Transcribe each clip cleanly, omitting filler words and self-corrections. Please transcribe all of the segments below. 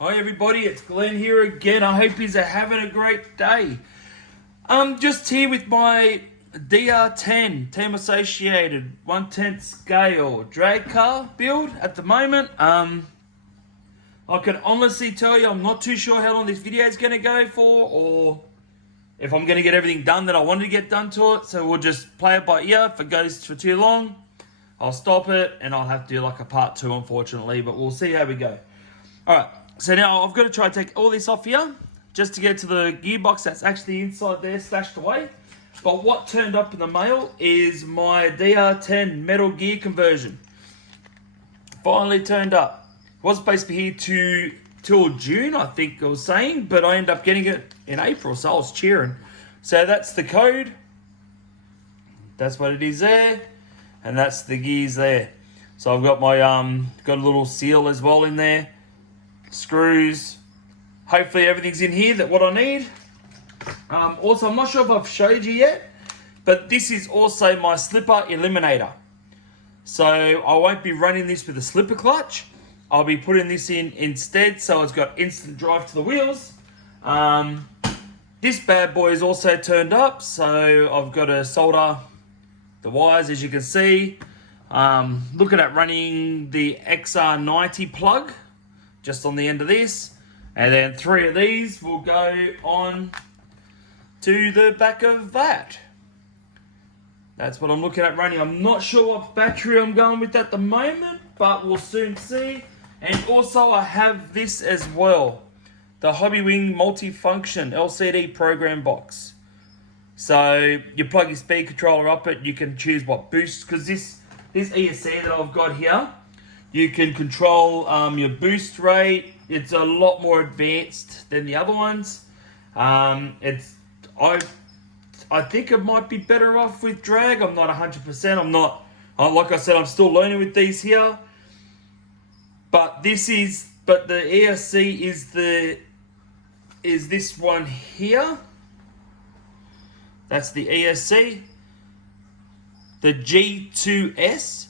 Hi everybody, it's Glenn here again. I hope you're having a great day. I'm just here with my DR10 Team Associated 1/10 scale drag car build at the moment. I can honestly tell you I'm not too sure how long this video is going to go for, or if I'm going to get everything done that I wanted to get done to it. So we'll just play it by ear. If it goes for too long, I'll stop it and I'll have to do like a part 2 unfortunately, but we'll see how we go. Alright, so now I've got to try and take all this off here just to get to the gearbox that's actually inside there stashed away. But what turned up in the mail is my DR10 metal gear conversion. Finally turned up. It was supposed to be here till June, I think I was saying, but I ended up getting it in April, so I was cheering. So that's the code. That's what it is there. And that's the gears there. So I've got my got a little seal as well in there. Screws. Hopefully everything's in here that what I need. Also, I'm not sure if I've showed you yet, but this is also my slipper eliminator. So I won't be running this with a slipper clutch. I'll be putting this in instead, so it's got instant drive to the wheels. This bad boy is also turned up, so I've got to solder the wires, as you can see. Looking at running the XR90 plug just on the end of this, and then 3 of these will go on to the back of that. That's what I'm looking at running. I'm not sure what battery I'm going with at the moment, but we'll soon see. And also I have this as well, the Hobbywing multifunction LCD program box. So you plug your speed controller up it, you can choose what boost, because this ESC that I've got here, you can control your boost rate. It's a lot more advanced than the other ones. I think it might be better off with drag. I'm not 100%. I'm not, like I said, I'm still learning with these here. But the ESC is this one here. That's the ESC. The G2S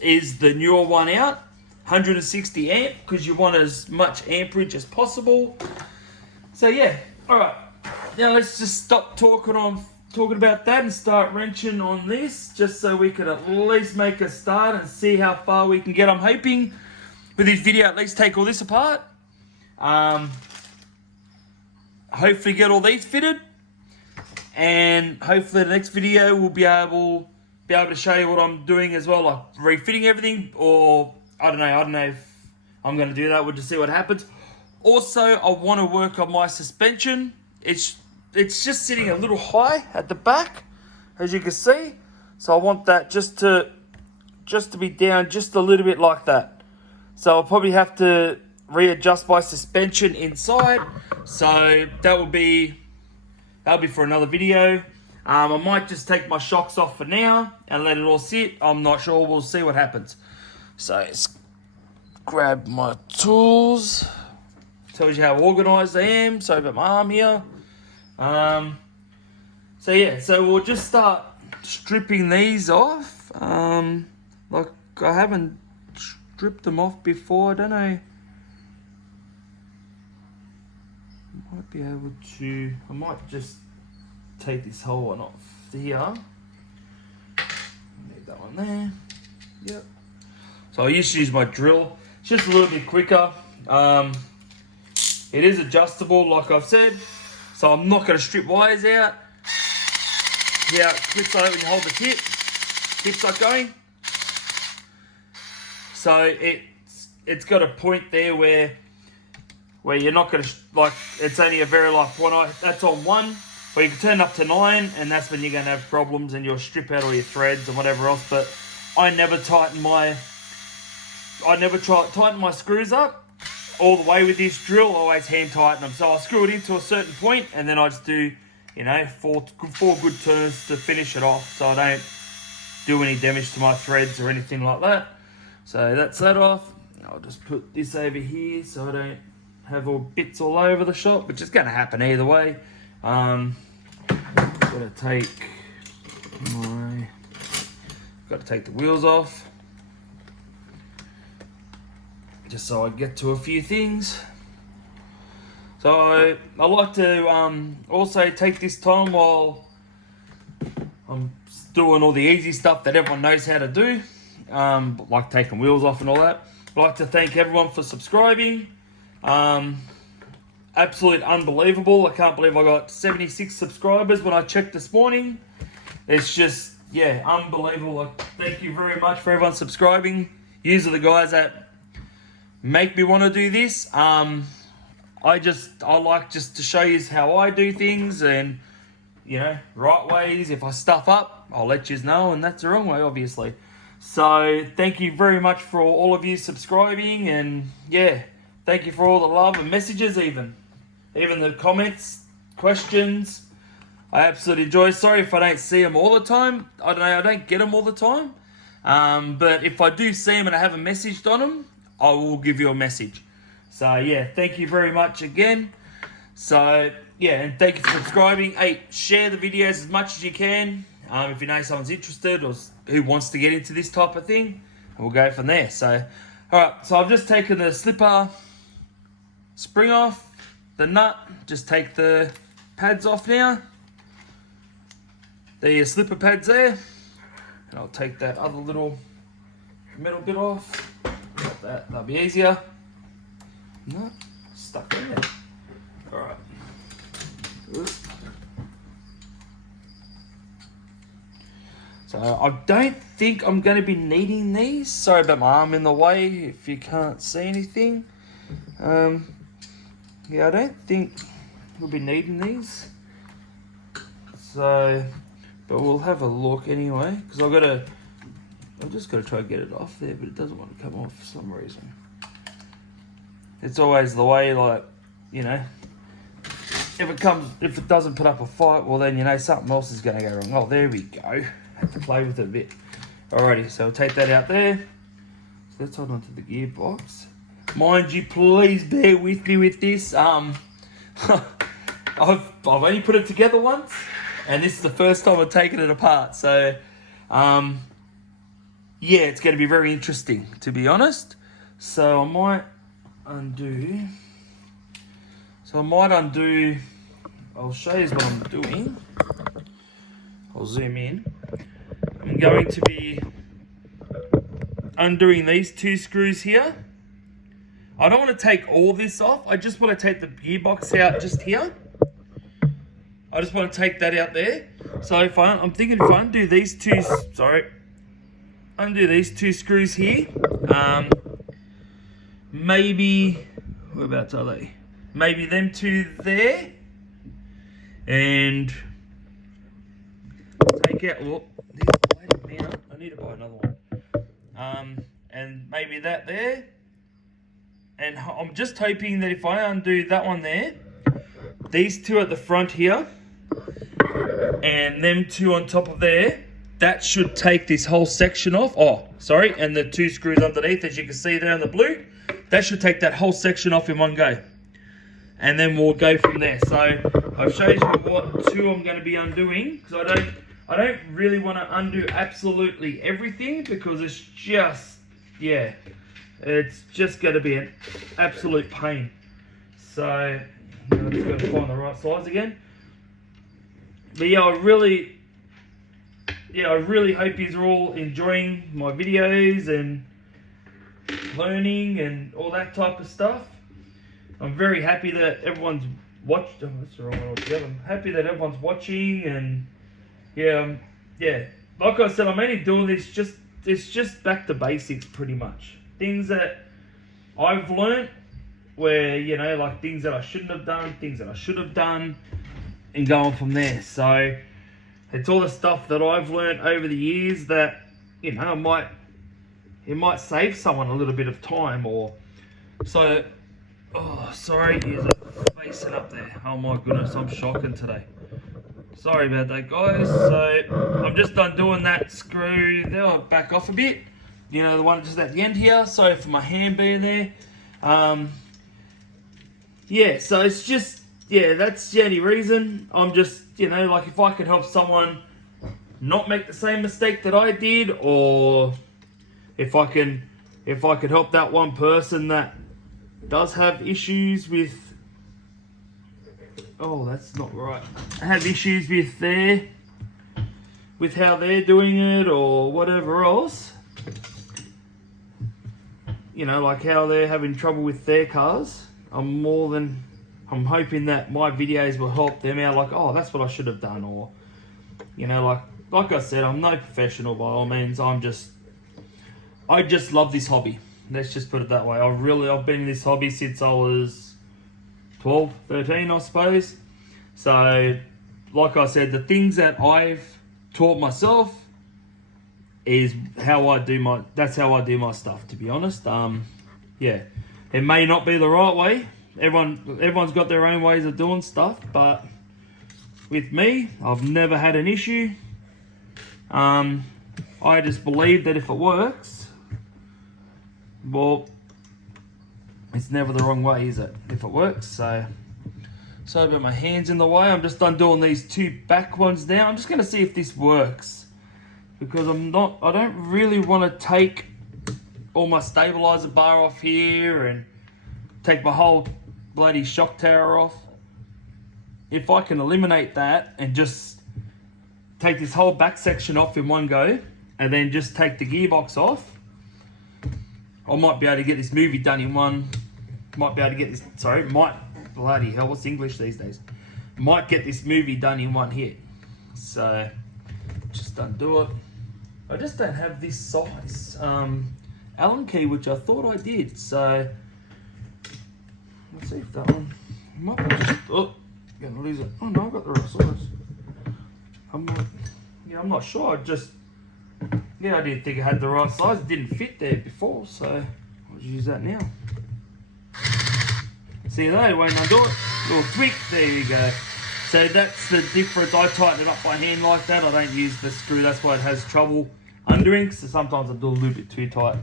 is the newer one out. 160 amp, because you want as much amperage as possible. So yeah, alright. Now let's just stop talking about that and start wrenching on this, just so we can at least make a start and see how far we can get. I'm hoping with this video at least take all this apart. Hopefully get all these fitted. And hopefully the next video we'll be able to show you what I'm doing as well, like refitting everything, or I don't know if I'm going to do that. We'll just see what happens. Also, I want to work on my suspension. It's just sitting a little high at the back, as you can see. So I want that just to be down just a little bit like that. So I'll probably have to readjust my suspension inside. So that'll be for another video. I might just take my shocks off for now and let it all sit. I'm not sure. We'll see what happens. So let's grab my tools. Tells you how organised I am. Sorry about my arm here. So yeah, so we'll just start stripping these off. Like I haven't stripped them off before. I don't know. Might be able to. I might just take this whole one off here. Leave that one there. Yep. So I used to use my drill. It's just a little bit quicker. It is adjustable, like I've said. So I'm not going to strip wires out. Yeah, it clicks like that when you hold the tip. Tip's not going. So it's got a point there where you're not going to, like, it's only a very light point. That's on 1, but you can turn up to 9, and that's when you're going to have problems and you'll strip out all your threads and whatever else. But I never tighten my screws up all the way with this drill. I always hand tighten them. So I screw it into a certain point, and then I just do, 4 good turns to finish it off, so I don't do any damage to my threads or anything like that. So that's that off. I'll just put this over here so I don't have all bits all over the shop, which is going to happen either way. Got to take the wheels off. just so I get to a few things. So I like to also take this time while I'm doing all the easy stuff that everyone knows how to do, like taking wheels off and all that. I'd like to thank everyone for subscribing. Absolute unbelievable. I can't believe I got 76 subscribers when I checked this morning. It's just, yeah, unbelievable. Like, thank you very much for everyone subscribing. Yous are the guys that make me want to do this. I like just to show you how I do things, and you know, right ways. If I stuff up, I'll let you know, and that's the wrong way, obviously. So thank you very much for all of you subscribing, and yeah, thank you for all the love and messages, even the comments, questions. I absolutely enjoy. Sorry if I don't see them all the time. I don't get them all the time. But if I do see them and I haven't messaged on them, I will give you a message. So yeah, thank you very much again. So yeah, and thank you for subscribing. Hey, share the videos as much as you can. If you know someone's interested or who wants to get into this type of thing, and we'll go from there. So, all right. So I've just taken the slipper spring off, the nut. Just take the pads off now. There your slipper pads there. And I'll take that other little metal bit off. Got that. That'll be easier. No, stuck in there. All right. So I don't think I'm going to be needing these. Sorry about my arm in the way if you can't see anything. Yeah, I don't think we'll be needing these. So, but we'll have a look anyway, because I've just got to try to get it off there, but it doesn't want to come off for some reason. It's always the way, like, you know, if it doesn't put up a fight, well then you know something else is going to go wrong. Oh, there we go. Have to play with it a bit. Alrighty, so we'll take that out there. So let's hold on to the gearbox. Mind you, please bear with me with this. I've only put it together once, and this is the first time I've taken it apart. So, yeah, it's going to be very interesting, to be honest. So I might undo. I'll show you what I'm doing. I'll zoom in. I'm going to be undoing these two screws here. I don't want to take all this off. I just want to take the gearbox out just here. I just want to take that out there. So I'm thinking if I undo these two, undo these two screws here. Maybe, whereabouts are they? Maybe them two there. And take out, look, I need to buy another one. And maybe that there. And I'm just hoping that if I undo that one there, these two at the front here, and them two on top of there, that should take this whole section off. Oh, sorry, and the two screws underneath, as you can see there in the blue, that should take that whole section off in one go. And then we'll go from there. So I've showed you what two I'm going to be undoing, because I don't really want to undo absolutely everything, because it's just, yeah, it's just going to be an absolute pain. So I'm just going to find the right size again. But yeah, I really hope you're all enjoying my videos and learning and all that type of stuff. I'm very happy that everyone's watched. Oh, that's the wrong one altogether. I'm happy that everyone's watching, and yeah, like I said, I'm only doing this it's just back to basics pretty much. Things that I've learnt, where, you know, like things that I shouldn't have done, things that I should have done, and going from there. So it's all the stuff that I've learnt over the years that, you know, it might save someone a little bit of time, or so. Oh, sorry, here's a facing up there. Oh my goodness, I'm shocking today. Sorry about that, guys. So I'm just done doing that screw. They'll back off a bit. You know, the one just at the end here. Sorry for my hand being there. Yeah, so it's just, yeah, that's the only reason. I'm just, you know, like if I could help someone not make the same mistake that I did, or if I can if I could help that one person that does have issues with, oh, that's not right, have issues with how they're doing it or whatever else, you know, like how they're having trouble with their cars, I'm hoping that my videos will help them out, like, oh, that's what I should have done, or, you know, like I said, I'm no professional by all means. I just love this hobby. Let's just put it that way. I've been in this hobby since I was 12, 13, I suppose. So, like I said, the things that I've taught myself is that's how I do my stuff, to be honest. Yeah, it may not be the right way. Everyone's got their own ways of doing stuff, but with me, I've never had an issue. I just believe that if it works, well, it's never the wrong way, is it? If it works, so sorry about my hands in the way. I'm just done doing these 2 back ones now. I'm just gonna see if this works, because I don't really want to take all my stabilizer bar off here and take my whole bloody shock tower off. If I can eliminate that and just take this whole back section off in one go, and then just take the gearbox off, I might be able to get this movie done in one. Bloody hell, what's English these days? Might get this movie done in one hit. So, just undo it. I just don't have this size Allen key, which I thought I did. So, let's see if that one might be just, gonna lose it. Oh no, I've got the right size. I'm not sure. I didn't think I had the right size. It didn't fit there before, so I'll just use that now. See that? It won't undo it. Little tweak. There you go. So that's the difference. I tighten it up by hand like that. I don't use the screw. That's why it has trouble undoing. So sometimes I do a little bit too tight.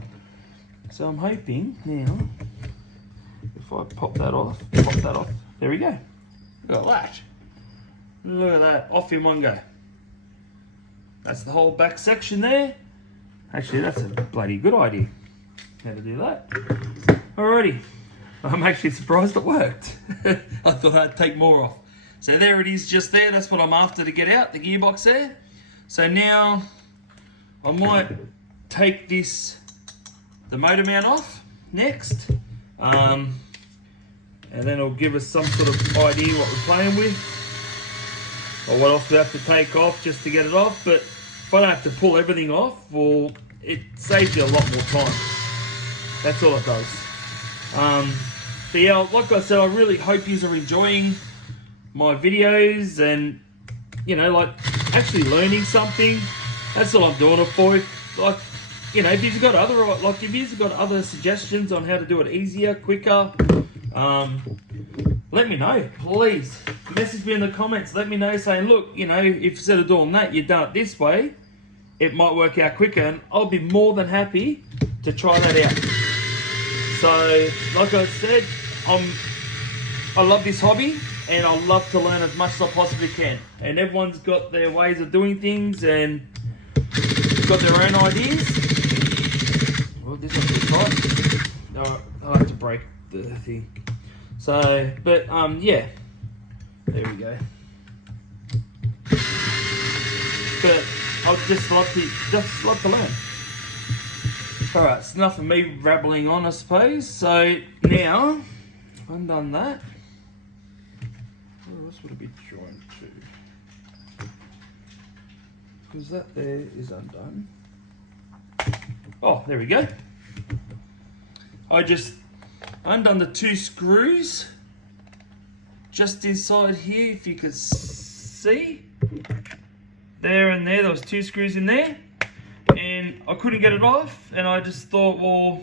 So I'm hoping now, if I pop that off. There we go. Look at that. Look at that. Off in one go. That's the whole back section there. Actually, that's a bloody good idea. How to do that. Alrighty. I'm actually surprised it worked. I thought I'd take more off. So there it is, just there. That's what I'm after to get out, the gearbox there. So now I might take the motor mount off next. And then it'll give us some sort of idea what we're playing with, or what else we have to take off just to get it off. But if I don't have to pull everything off, well, it saves you a lot more time. That's all it does. But yeah, like I said, I really hope you are enjoying my videos and, you know, like actually learning something. That's all I'm doing it for. Like, you know, if you've got other suggestions on how to do it easier, quicker, let me know, please. Message me in the comments. Let me know, saying, look, you know, if instead of doing that, you've done it this way, it might work out quicker, and I'll be more than happy to try that out. So, like I said, I love this hobby, and I love to learn as much as I possibly can. And everyone's got their ways of doing things and got their own ideas. Well, this one's too tight. No, I'll have to break the thing. So, but yeah, there we go. But I'd just love to learn. Alright, it's enough of me rabbling on, I suppose. So now, I've undone that. Where else would it be joined to? Because that there is undone. Oh, there we go. I just undone the 2 screws just inside here, if you could see. There and there was 2 screws in there. And I couldn't get it off, and I just thought, well,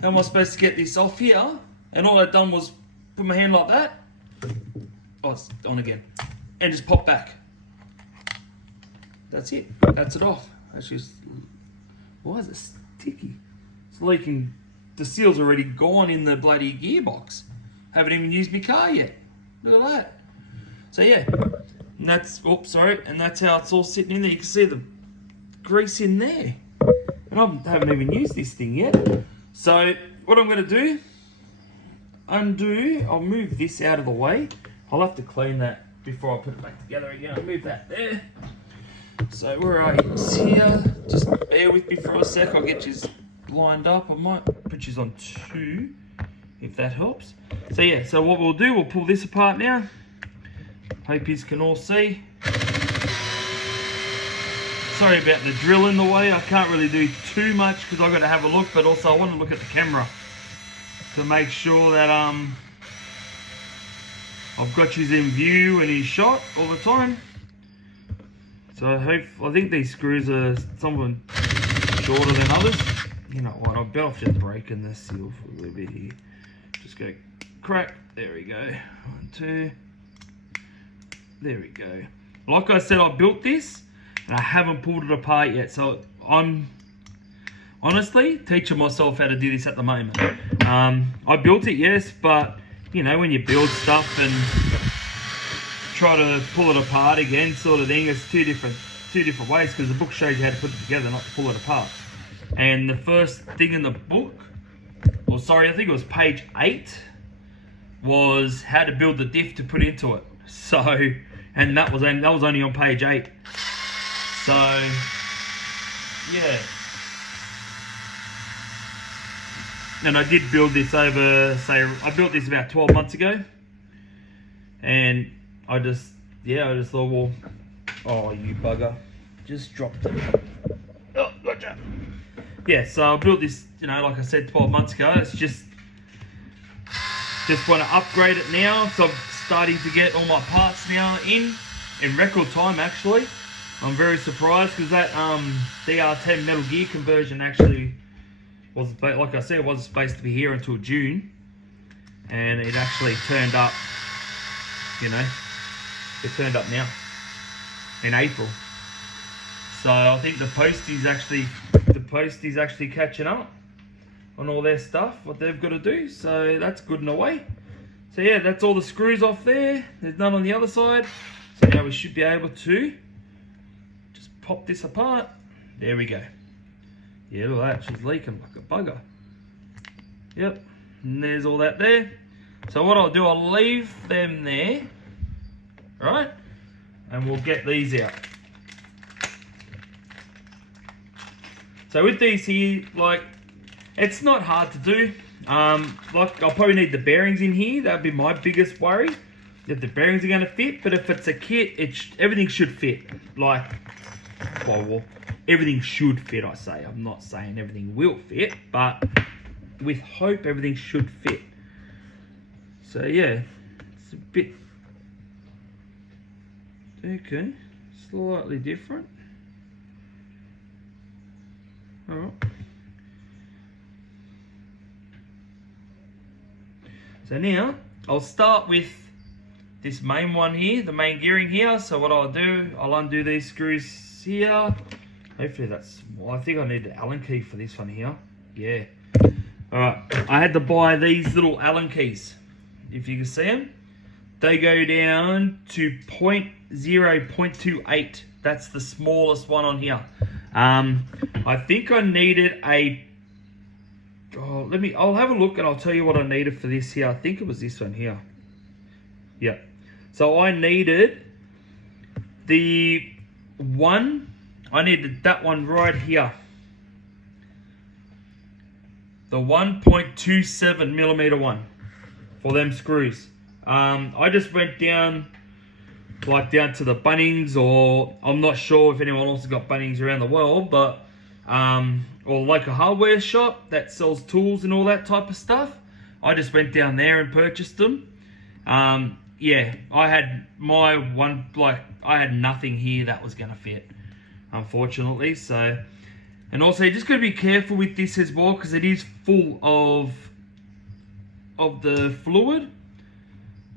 how am I supposed to get this off here? And all I'd done was put my hand like that. Oh, it's on again. And just pop back. That's it. That's it off. That's just, why is it sticky? It's leaking. The seal's already gone in the bloody gearbox. Haven't even used my car yet. Look at that. So yeah, and that's, oops, sorry, and that's how it's all sitting in there. You can see the grease in there. And I haven't even used this thing yet. So what I'm going to do, I'll move this out of the way. I'll have to clean that before I put it back together again. I'll move that there. So where are you? Here. Just bear with me for a sec. I'll get you lined up. I might put you on 2, if that helps. So yeah, so what we'll do, we'll pull this apart now. Hope you can all see. Sorry about the drill in the way. I can't really do too much because I've got to have a look, but also I want to look at the camera to make sure that I've got you in view and in shot all the time. So I think these screws are somewhat shorter than others. You know what, I'll better off just breaking the seal for a little bit here. Just go crack, there we go. 1, 2, there we go. Like I said, I built this and I haven't pulled it apart yet. So I'm honestly teaching myself how to do this at the moment. I built it, yes, but you know, when you build stuff and try to pull it apart again, sort of thing, it's two different ways, because the book shows you how to put it together, not to pull it apart. And the first thing in the book, or sorry, I think it was page 8, was how to build the diff to put into it. So, and that was only on page 8. So, yeah. And I did build this I built this about 12 months ago. And I just thought, well, oh, you bugger. Just dropped it. Oh, gotcha. Yeah, so I built this, you know, like I said, 12 months ago. It's just want to upgrade it now. So I'm starting to get all my parts now in record time, actually. I'm very surprised because that DR10 Metal Gear conversion actually wasn't, like I said, it wasn't supposed to be here until June. And it actually turned up, you know, it turned up now in April. So I think the post is actually catching up on all their stuff, what they've got to do. So that's good in a way. So yeah, that's all the screws off there. There's none on the other side. So now we should be able to just pop this apart. There we go. Yeah, look at that, she's leaking like a bugger. Yep, and there's all that there. So what I'll do, I'll leave them there, right? And we'll get these out. So with these here, like, it's not hard to do. Like, I'll probably need the bearings in here. That'd be my biggest worry, that the bearings are going to fit. But if it's a kit, everything should fit. Like, well, everything should fit, I say. I'm not saying everything will fit, but with hope, everything should fit. So yeah, it's a bit, okay, slightly different. Alright. So now, I'll start with this main one here, the main gearing here. So what I'll do, I'll undo these screws here. Hopefully that's, well, I think I need an Allen key for this one here. Yeah. Alright, I had to buy these little Allen keys. If you can see them. They go down to 0.28. That's the smallest one on here. I think I needed a, I'll have a look and I'll tell you what I needed for this here. I think it was this one here. Yeah. So I needed I needed that one right here. The 1.27 millimeter one for them screws. I just went down to the Bunnings, or I'm not sure if anyone else has got Bunnings around the world, but or like a hardware shop that sells tools and all that type of stuff. I just went down there and purchased them. Yeah, I had my one, I had nothing here that was gonna fit, unfortunately. So, and also you just gotta be careful with this as well, because it is full of the fluid,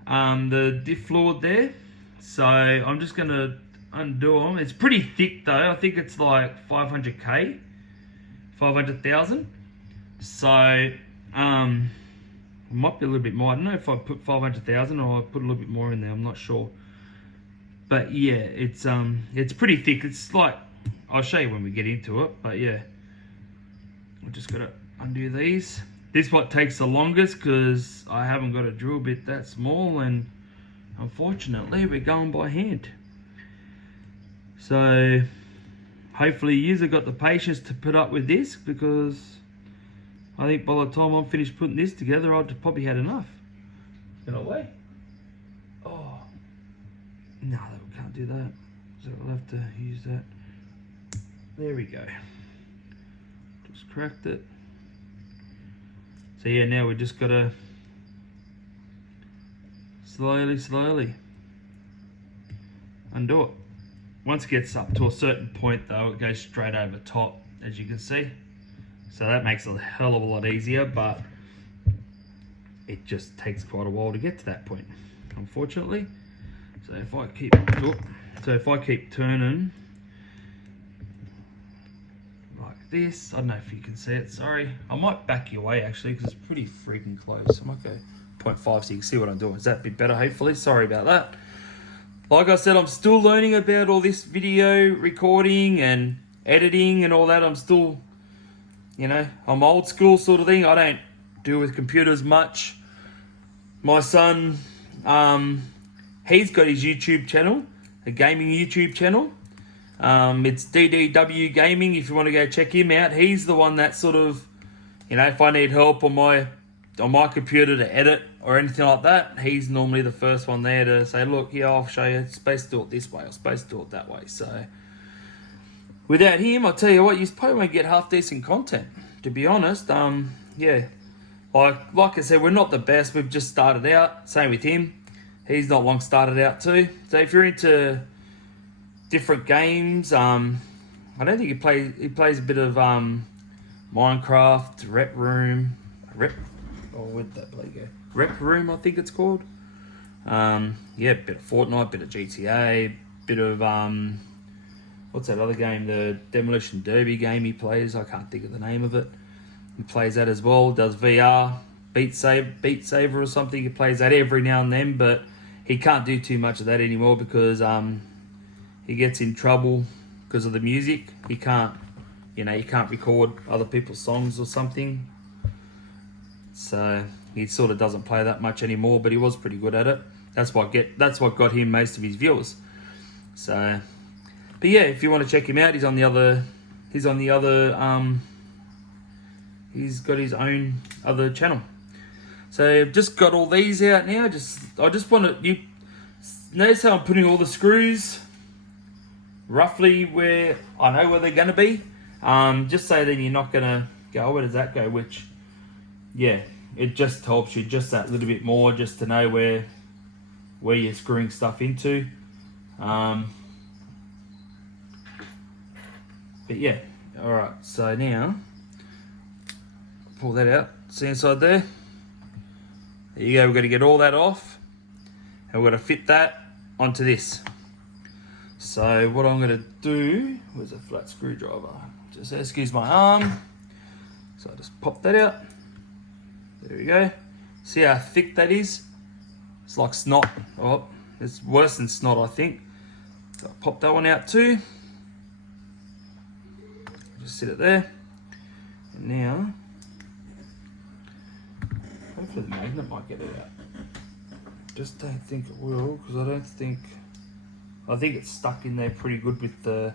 the diff fluid there. So I'm just gonna undo them. It's pretty thick though. I think it's like 500,000. So it might be a little bit more. I don't know if I put 500,000 or I put a little bit more in there. I'm not sure. But yeah, it's pretty thick. It's like, I'll show you when we get into it. But yeah, we're just gonna undo these. This what takes the longest because I haven't got a drill bit that small, and unfortunately we're going by hand. So hopefully you have got the patience to put up with this, because I think by the time I'm finished putting this together, I'd probably had enough. In a way. Oh, no, we can't do that. So we'll have to use that. There we go. Just cracked it. So yeah, now we just gotta slowly undo it. Once it gets up to a certain point though, it goes straight over top, as you can see. So that makes it a hell of a lot easier, but it just takes quite a while to get to that point, unfortunately. So if I keep turning like this, I don't know if you can see it, sorry. I might back you away actually, because it's pretty freaking close. I might go 0.5 so you can see what I'm doing. Is that a bit better, hopefully? Sorry about that. Like I said, I'm still learning about all this video recording and editing and all that. I'm still, you know, I'm old school sort of thing. I don't deal with computers much. My son, he's got his YouTube channel, a gaming YouTube channel. It's DDW Gaming, if you want to go check him out. He's the one that sort of, you know, if I need help on my computer to edit or anything like that, he's normally the first one there to say, look, here, I'll show you. It's supposed to do it this way, or supposed to do it that way. So without him, I'll tell you what, you probably won't get half decent content, to be honest. Yeah. Like I said, we're not the best. We've just started out. Same with him. He's not long started out too. So if you're into different games, I don't think he plays a bit of Minecraft, Rep Room, where'd that play go? Rep Room, I think it's called. Yeah, bit of Fortnite, bit of GTA, bit of what's that other game? The Demolition Derby game he plays. I can't think of the name of it. He plays that as well, does VR, Beat Saber or something. He plays that every now and then, but he can't do too much of that anymore because he gets in trouble because of the music. He can't, you can't record other people's songs or something. So he sort of doesn't play that much anymore, but he was pretty good at it. That's what got him most of his viewers. So, but yeah, if you want to check him out, he's got his own other channel. So I've just got all these out now. I just want to, you notice how I'm putting all the screws roughly where I know where they're going to be. Just so then you're not going to go, where does that go? Which, yeah, it just helps you just that little bit more, just to know where you're screwing stuff into. But yeah, all right. So now pull that out. See inside there? There you go. We're going to get all that off, and we're going to fit that onto this. So what I'm going to do, where's a flat screwdriver? Just excuse my arm. So I just pop that out. There we go. See how thick that is? It's like snot. Oh, it's worse than snot, I think. So I'll pop that one out too. Just sit it there. And now, hopefully the magnet might get it out. Just don't think it will, because I think it's stuck in there pretty good with the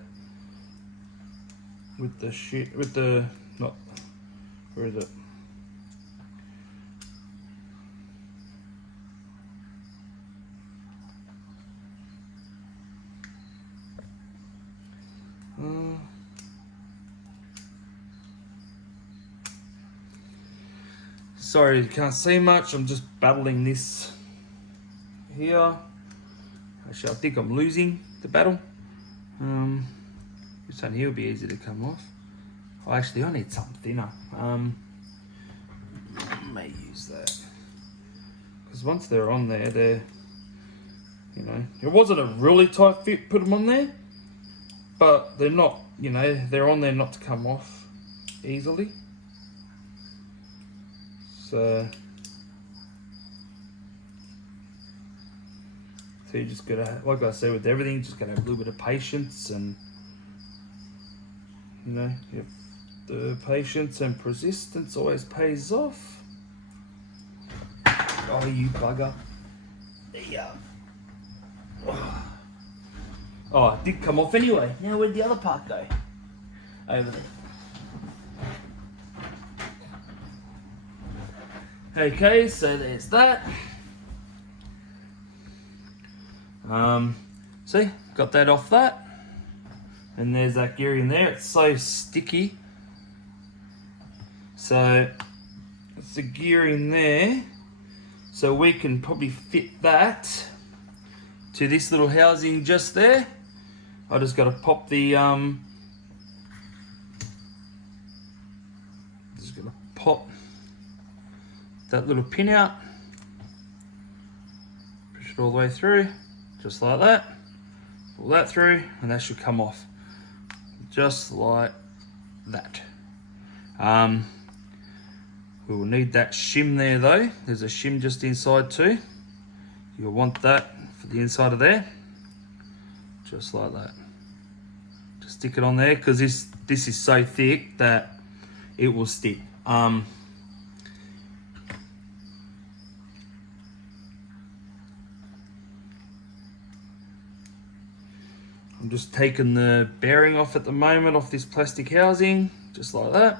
not, where is it? Sorry, you can't see much. I'm just battling this here. Actually, I think I'm losing the battle. This one here will be easy to come off. Oh, actually, I need something thinner. May use that, because once they're on there, they're, it wasn't a really tight fit. Put them on there, but they're not. They're on there not to come off easily. So you just gotta, like I said, with everything, just gotta have a little bit of patience, and yep, The patience and persistence always pays off. Oh, you bugger. Yeah. Oh, it did come off anyway. Now where'd the other part go? Over there. Okay, so there's that. See, got that off that. And there's that gear in there. It's so sticky. So it's the gear in there. So we can probably fit that to this little housing just there. I just got to pop the just gonna pop that little pin out, push it all the way through, just like that. Pull that through, and that should come off, just like that. We will need that shim there though. There's a shim just inside too. You'll want that for the inside of there, just like that. Just stick it on there because this is so thick that it will stick. I'm just taking the bearing off at the moment off this plastic housing, just like that.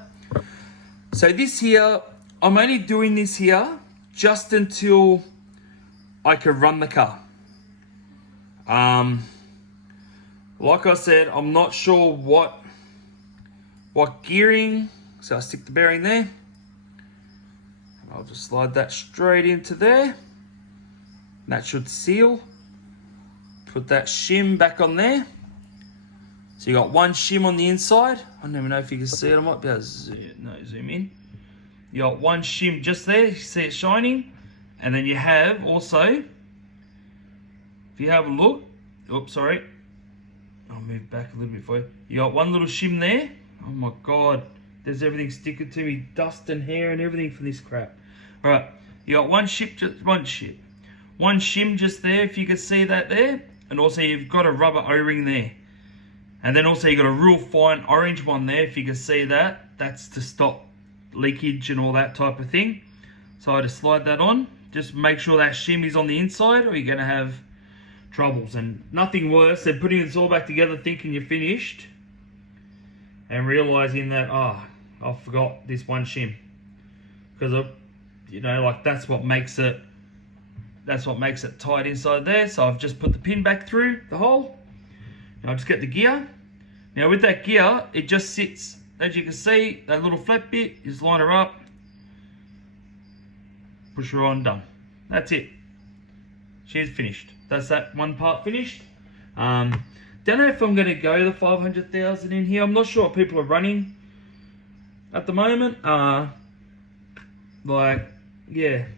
So this here, I'm only doing this here just until I can run the car. Like I said, I'm not sure what gearing, so I stick the bearing there. I'll just slide that straight into there. That should seal. Put that shim back on there. So you got one shim on the inside. I don't even know if you can see it. I might be able to zoom in. You got one shim just there. You see it shining. And then you have also, if you have a look, oops, sorry. I'll move back a little bit for you. You got one little shim there. Oh my God. There's everything sticking to me. Dust and hair and everything from this crap. All right. You got one shim just there, if you can see that there. And also you've got a rubber O-ring there. And then also you've got a real fine orange one there, if you can see that. That's to stop leakage and all that type of thing. So I just slide that on. Just make sure that shim is on the inside or you're going to have troubles. And nothing worse than putting this all back together thinking you're finished and realizing that, I forgot this one shim. Because, like that's what makes it tight inside there. So I've just put the pin back through the hole. Now I'll just get the gear. Now with that gear, it just sits, as you can see, that little flat bit, you just line her up, push her on, done. That's it. She's finished. That's that one part finished. Don't know if I'm going to go the 500,000 in here. I'm not sure what people are running at the moment. Yeah,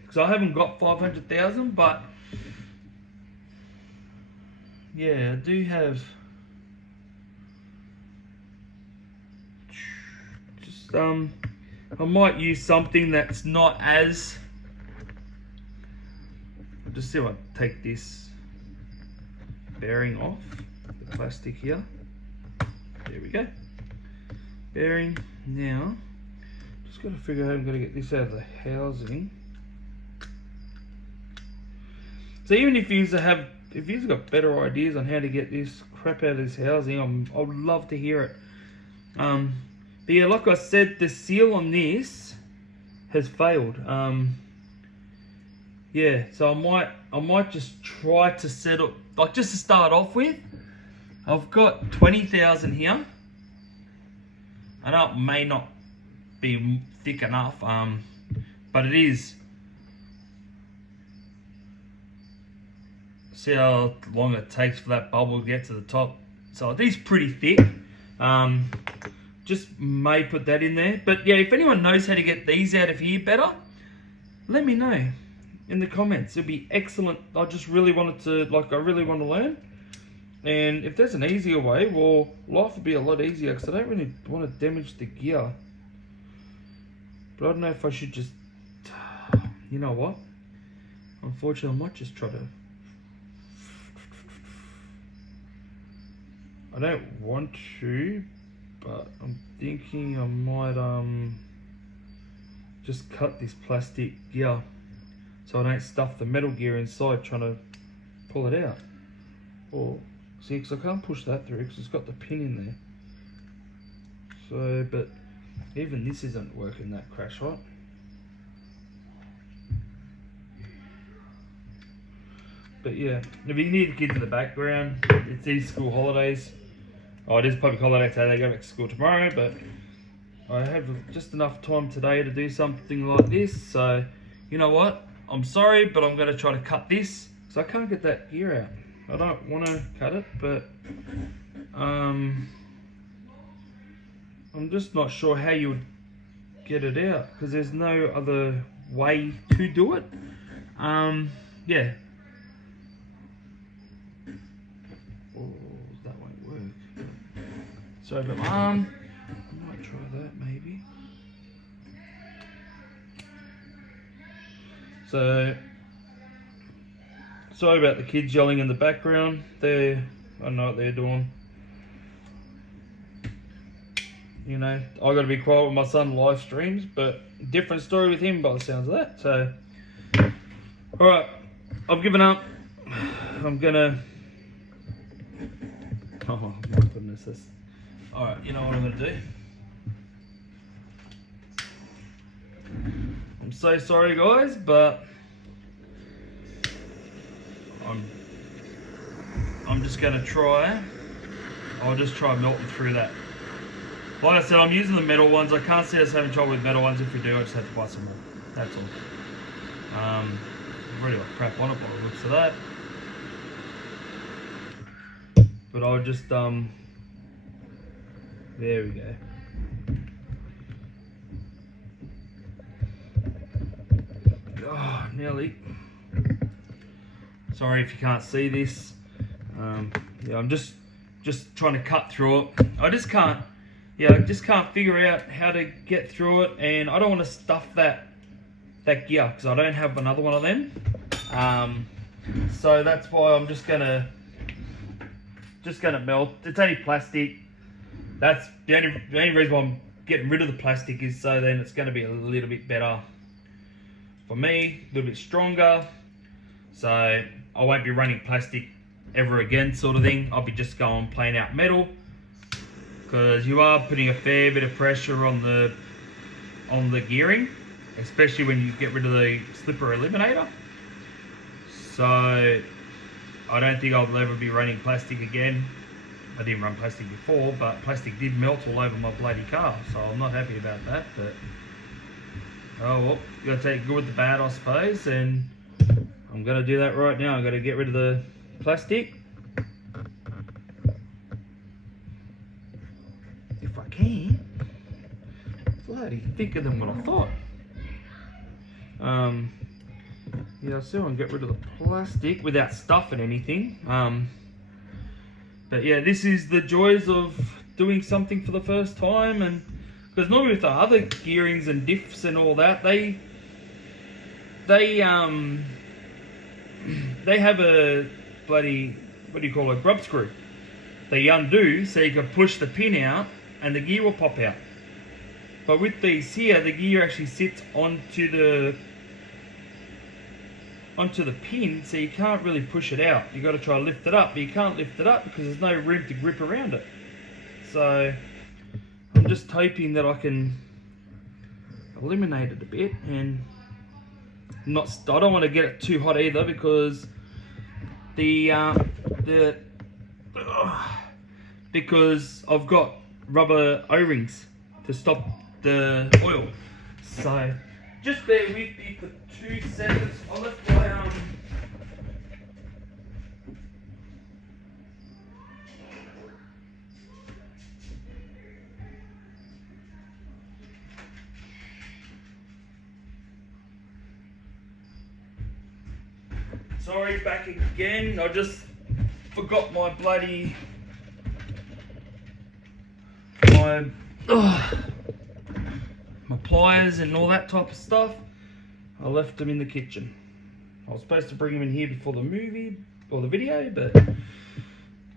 because I haven't got 500,000, but yeah, I do have just I might use something that's not as, just see if I take this bearing off the plastic here. There we go. Bearing. Now just got to figure out how I'm going to get this out of the housing. So even if you've got better ideas on how to get this crap out of this housing, I would love to hear it. But yeah, like I said, the seal on this has failed. Yeah, so I might just try to settle, like just to start off with. I've got 20,000 here. I know it may not be thick enough, but it is. See how long it takes for that bubble to get to the top. So it is pretty thick. Just may put that in there. But yeah, if anyone knows how to get these out of here better, let me know in the comments. It'd be excellent. I just really wanted to, I really want to learn. And if there's an easier way, well, life would be a lot easier because I don't really want to damage the gear. But I don't know if I should just, you know what? Unfortunately, I might just try to, I don't want to, but I'm thinking I might just cut this plastic gear so I don't stuff the metal gear inside trying to pull it out. Or see, because I can't push that through because it's got the pin in there. So, but even this isn't working that crash hot. But yeah, if you need the kids in the background, it's these school holidays. Oh, it is public holiday today, they go back to school tomorrow, but I have just enough time today to do something like this. So, you know what? I'm sorry, but I'm going to try to cut this. So I can't get that gear out. I don't want to cut it, but I'm just not sure how you would get it out because there's no other way to do it. Yeah. Oh, that won't work. So, but I might try that maybe. So, sorry about the kids yelling in the background. I don't know what they're doing. You know, I got to be quiet with my son live streams, but different story with him by the sounds of that. So, all right, I've given up. I'm gonna. Oh my goodness! All right, you know what I'm gonna do. I'm so sorry, guys, but I'm just gonna try. I'll just try melting through that. Like I said, I'm using the metal ones. I can't see us having trouble with metal ones. If we do, I just have to buy some more. That's all. I've already got crap on it by the looks of that. But I'll just, there we go. Oh, nearly. Sorry if you can't see this. Yeah, I'm just trying to cut through it. I just can't figure out how to get through it, and I don't want to stuff that gear because I don't have another one of them. So that's why I'm just gonna melt. It's only plastic. That's the only reason why I'm getting rid of the plastic is so then it's going to be a little bit better for me, a little bit stronger. So I won't be running plastic ever again, sort of thing. I'll be just going plain out metal because you are putting a fair bit of pressure on the gearing, especially when you get rid of the slipper eliminator. So I don't think I'll ever be running plastic again. I didn't run plastic before, but plastic did melt all over my bloody car, so I'm not happy about that. But oh well, you gotta take good with the bad, I suppose, and I'm gonna do that right now. I'm gonna get rid of the plastic if I can. Bloody thicker than what I thought. Yeah, I still want to get rid of the plastic without stuffing anything. But yeah, this is the joys of doing something for the first time, and because normally with the other gearings and diffs and all that, they have a bloody, what do you call it, grub screw. They undo so you can push the pin out and the gear will pop out. But with these here, the gear actually sits onto the pin, so you can't really push it out. You got to try to lift it up, but you can't lift it up because there's no room to grip around it. So I'm just hoping that I can eliminate it a bit, and I don't want to get it too hot either because because I've got rubber O-rings to stop the oil. So just bear with me for 2 seconds. I'll let my sorry, back again. I just forgot my bloody my pliers and all that type of stuff. I left them in the kitchen. I was supposed to bring them in here before the movie or the video, but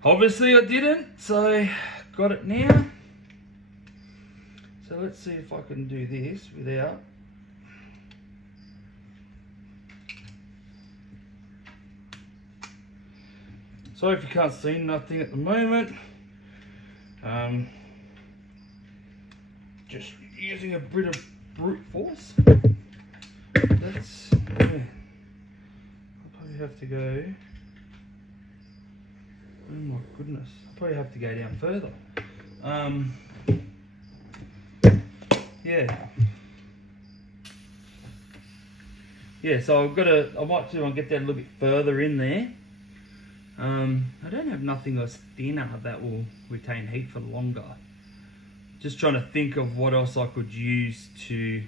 obviously I didn't, so got it now. So let's see if I can do this without. Sorry if you can't see nothing at the moment. Just using a bit of brute force. That's, yeah. I'll probably have to go. Oh my goodness, I'll probably have to go down further. Yeah. Yeah, so I might see if I can get that a little bit further in there. I don't have nothing else thinner that will retain heat for longer. Just trying to think of what else I could use to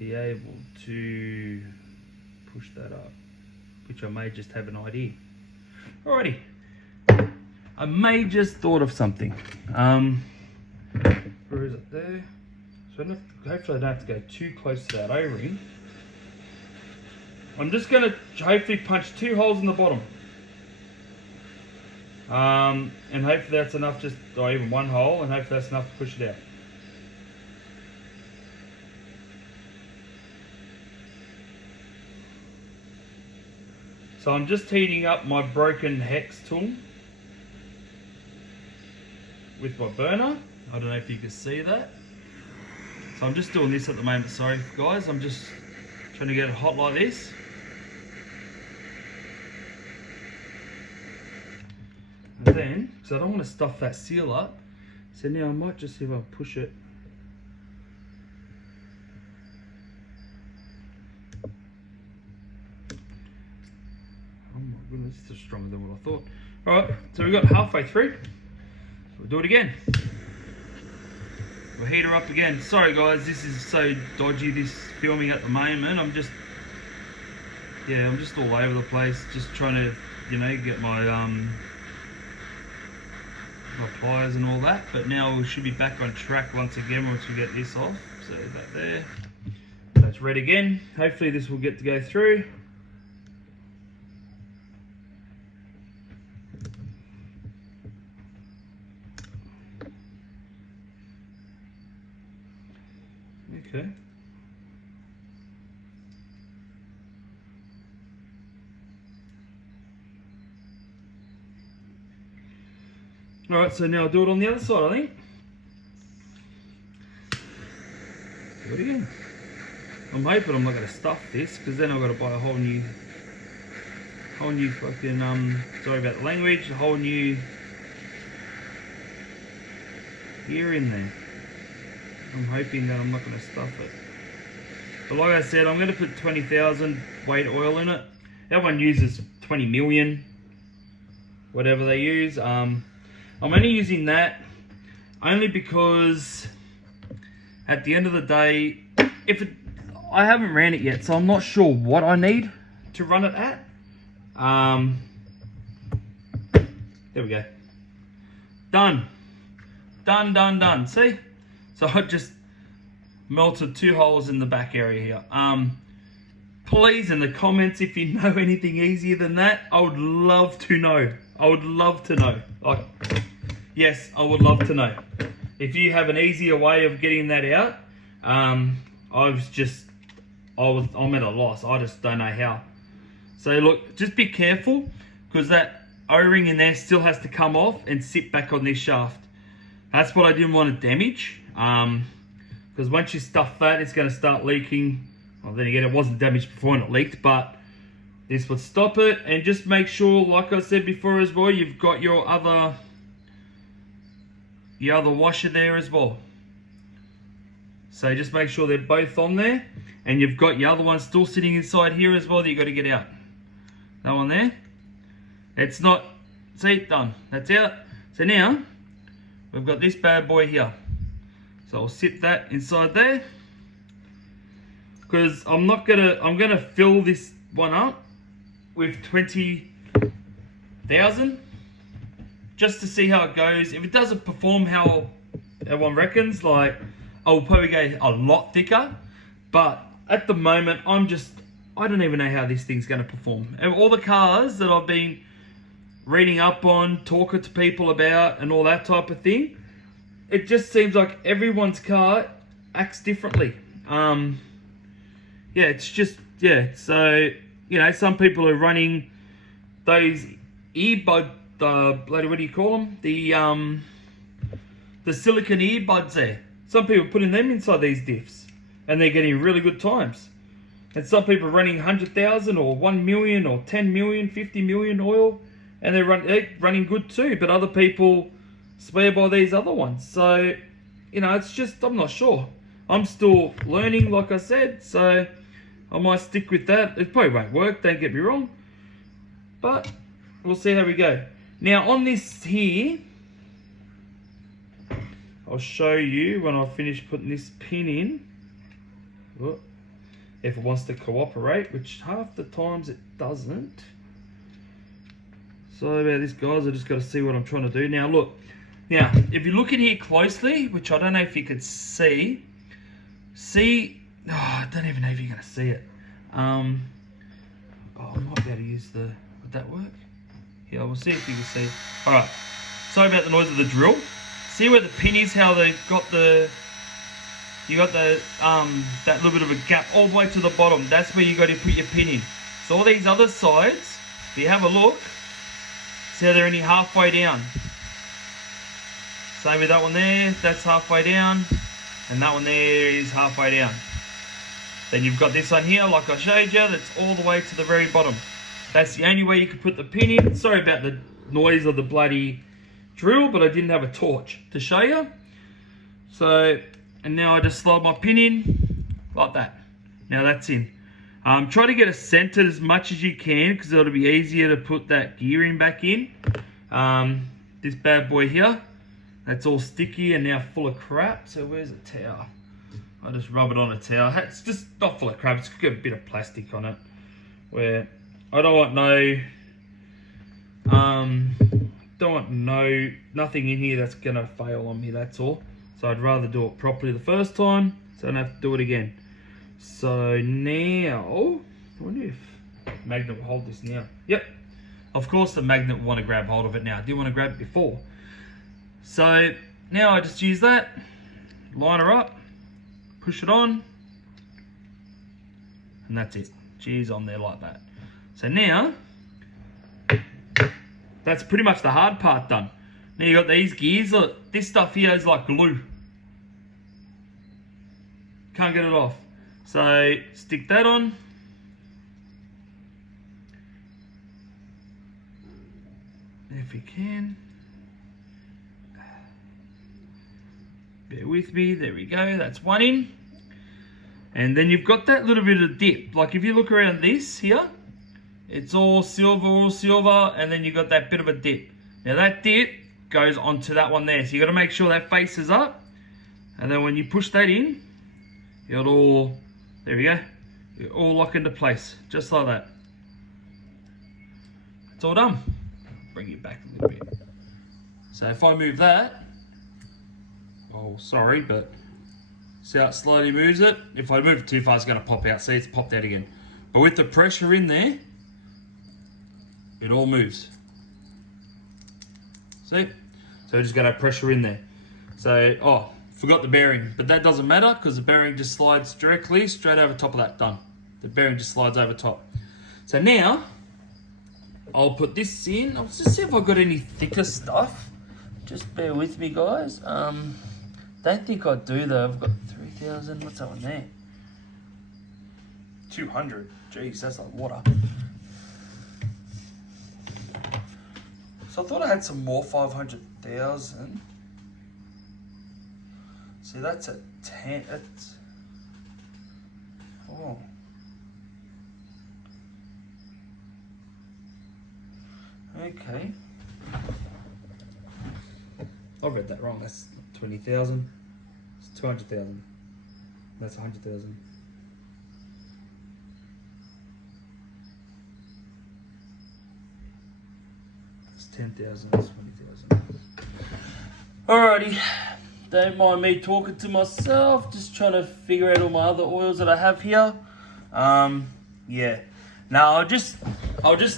be able to push that up, which I may just have an idea. Alrighty, I may just thought of something. Where is it? There. So hopefully I don't have to go too close to that O-ring. I'm just going to hopefully punch 2 holes in the bottom. And hopefully that's enough, or even 1 hole, and hopefully that's enough to push it out. So I'm just heating up my broken hex tool with my burner. I don't know if you can see that. So I'm just doing this at the moment, sorry guys, I'm just trying to get it hot like this. And then, because I don't want to stuff that seal up, so now I might just see if I push it. Oh my goodness, this is stronger than what I thought. Alright, so we got halfway through. We'll do it again. We'll heat her up again. Sorry guys, this is so dodgy, this filming at the moment. I'm just all over the place, just trying to, get my my pliers and all that, but now we should be back on track once again once we get this off. So that there, that's red again. Hopefully this will get to go through. Okay. Alright, so now I'll do it on the other side, I think. Do it again. I'm hoping I'm not going to stuff this, because then I've got to buy a whole new fucking, sorry about the language, a whole new gear in there. I'm hoping that I'm not going to stuff it. But like I said, I'm going to put 20,000 weight oil in it. Everyone uses 20 million, whatever they use. I'm only using that only because at the end of the day, I haven't ran it yet, so I'm not sure what I need to run it at. There we go. Done. Done. See? So I just melted 2 holes in the back area here. Please, in the comments, if you know anything easier than that, I would love to know. Like, yes, I would love to know. If you have an easier way of getting that out, I'm at a loss. I just don't know how. So look, just be careful, because that O-ring in there still has to come off and sit back on this shaft. That's what I didn't want to damage. Because once you stuff that, it's going to start leaking. Well, then again, it wasn't damaged before and it leaked, but this would stop it. And just make sure, like I said before as well, you've got your other washer there as well. So just make sure they're both on there, and you've got your other one still sitting inside here as well that you've got to get out. That one there, it's not, see, done, that's out. So now we've got this bad boy here. So I'll sit that inside there, because I'm gonna fill this one up with 20,000 just to see how it goes. If it doesn't perform how everyone reckons, like, I'll probably go a lot thicker, but at the moment I don't even know how this thing's going to perform. All the cars that I've been reading up on, talking to people about and all that type of thing, it just seems like everyone's car acts differently. Yeah, it's just, yeah. So, you know, some people are running those earbud, bloody, what do you call them? The silicon earbuds there. Some people are putting them inside these diffs, and they're getting really good times. And some people are running 100,000 or 1 million or 10 million, 50 million oil, and they're running good too. But other people swear by these other ones. So, you know, it's just, I'm not sure. I'm still learning, like I said, so I might stick with that. It probably won't work, don't get me wrong, but we'll see how we go. Now on this here, I'll show you when I finish putting this pin in, if it wants to cooperate, which half the times it doesn't. Sorry about this, guys, I just got to see what I'm trying to do. Now look, now if you look in here closely, which I don't know if you could see, oh, I don't even know if you're going to see it. Oh, I might be able to use the, would that work? Yeah, we'll see if you can see. Alright, sorry about the noise of the drill. See where the pin is, how they got the, you got the, that little bit of a gap all the way to the bottom. That's where you got to put your pin in. So all these other sides, if you have a look, see how they're only halfway down. Same with that one there, that's halfway down. And that one there is halfway down. Then you've got this one here, like I showed you, that's all the way to the very bottom. That's the only way you can put the pin in. Sorry about the noise of the bloody drill, but I didn't have a torch to show you. So, and now I just slide my pin in, like that. Now that's in. Try to get it centered as much as you can, because it'll be easier to put that gearing back in. This bad boy here, that's all sticky and now full of crap. So where's a towel? I just rub it on a towel. It's just not full of crap. It's got a bit of plastic on it. Where I don't want nothing in here that's gonna fail on me. That's all. So I'd rather do it properly the first time, so I don't have to do it again. So now, I wonder if magnet will hold this now. Yep. Of course the magnet will want to grab hold of it now. I didn't want to grab it before. So now I just use that, line her up, push it on, and that's it. She's on there like that. So now, that's pretty much the hard part done. Now you got these gears. Look, this stuff here is like glue. Can't get it off. So stick that on. If you can. Bear with me, there we go, that's one in. And then you've got that little bit of dip. Like if you look around this here, it's all silver, and then you've got that bit of a dip. Now that dip goes onto that one there. So you gotta make sure that faces up. And then when you push that in, it'll all, there we go, it'll all lock into place, just like that. It's all done. Bring it back a little bit. So if I move that, oh, sorry, but see how it slowly moves it? If I move it too far, it's going to pop out. See, it's popped out again. But with the pressure in there, it all moves. See? So we just got our pressure in there. So, oh, forgot the bearing. But that doesn't matter because the bearing just slides directly straight over top of that. Done. The bearing just slides over top. So now, I'll put this in. I'll just see if I've got any thicker stuff. Just bear with me, guys. Don't think I do though. I've got 3,000. What's that one there? 200. Jeez, that's like water. So I thought I had some more 500,000. See, that's a 10. That's, oh. Okay. I read that wrong. That's 20,000. It's 200,000. That's 100,000. It's 10,000. That's 20,000. Alrighty. Don't mind me talking to myself. Just trying to figure out all my other oils that I have here. Yeah. Now I'll just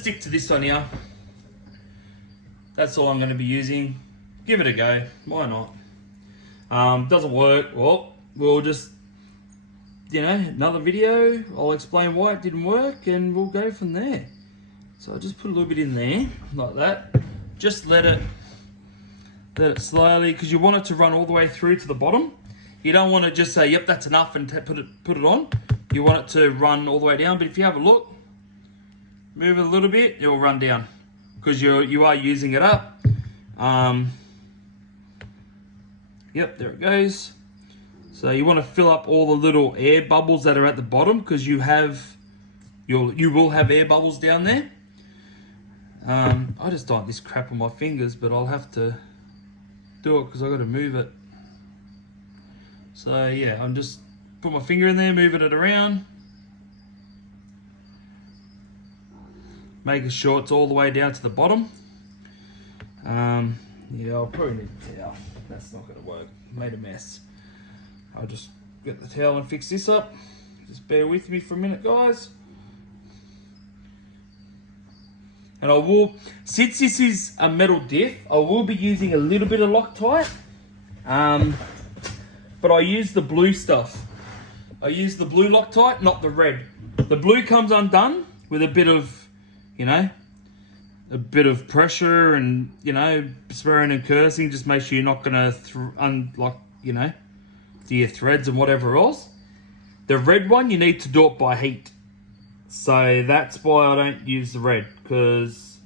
stick to this one here. That's all I'm going to be using. Give it a go. Why not? Doesn't work, well, we'll just, another video, I'll explain why it didn't work and we'll go from there. So I'll just put a little bit in there, like that. Just let it slowly, because you want it to run all the way through to the bottom. You don't want to just say, yep, that's enough, and put it on. You want it to run all the way down, but if you have a look, move it a little bit, it will run down, because you are using it up. Yep, there it goes. So you want to fill up all the little air bubbles that are at the bottom, because you will have air bubbles down there. I just don't this crap on my fingers, but I'll have to do it because I've got to move it. So yeah, I'm just put my finger in there, moving it around, making sure it's all the way down to the bottom. Yeah, I'll probably need a towel. That's not going to work. Made a mess. I'll just get the towel and fix this up. Just bear with me for a minute, guys. And I will, since this is a metal diff, I will be using a little bit of Loctite. But I use the blue stuff. I use the blue Loctite, not the red. The blue comes undone with a bit of, a bit of pressure and, swearing and cursing. Just make sure you're not going to, do your threads and whatever else. The red one, you need to do it by heat. So that's why I don't use the red, because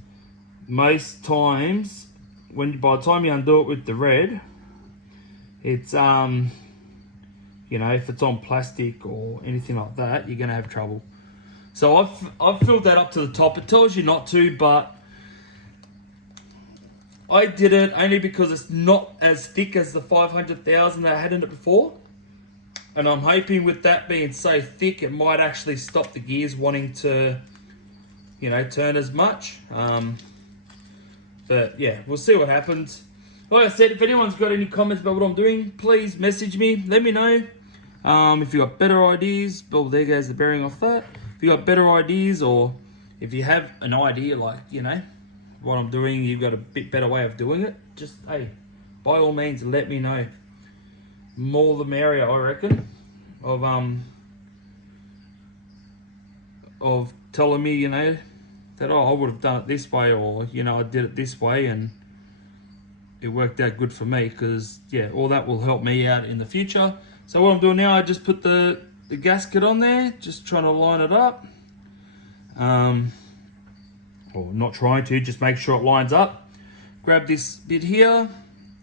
most times, by the time you undo it with the red, it's, if it's on plastic or anything like that, you're going to have trouble. So I've filled that up to the top. It tells you not to, but I did it only because it's not as thick as the 500,000 that I had in it before. And I'm hoping with that being so thick, it might actually stop the gears wanting to, turn as much. But yeah, we'll see what happens. Like I said, if anyone's got any comments about what I'm doing, please message me. Let me know. If you got better ideas, well, there goes the bearing off that. If you got better ideas, or if you have an idea, like, what I'm doing, you've got a bit better way of doing it, just, hey, by all means, let me know. More the merrier, I reckon, of telling me, that, I would have done it this way, or, I did it this way, and it worked out good for me, because, yeah, all that will help me out in the future. So what I'm doing now, I just put the gasket on there, just trying to line it up. Or not trying to, just make sure it lines up. Grab this bit here,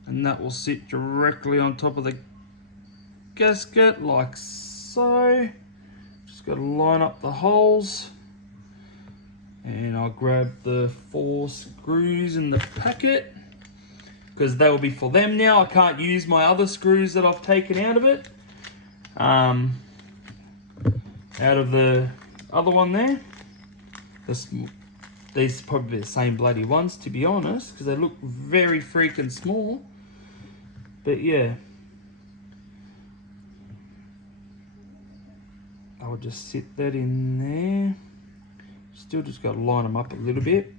and that will sit directly on top of the gasket, like so. Just got to line up the holes. And I'll grab the 4 screws in the packet, because they will be for them now. I can't use my other screws that I've taken out of it. Out of the other one there. These are probably the same bloody ones, to be honest, because they look very freaking small. But yeah. I'll just sit that in there. Still just got to line them up a little bit.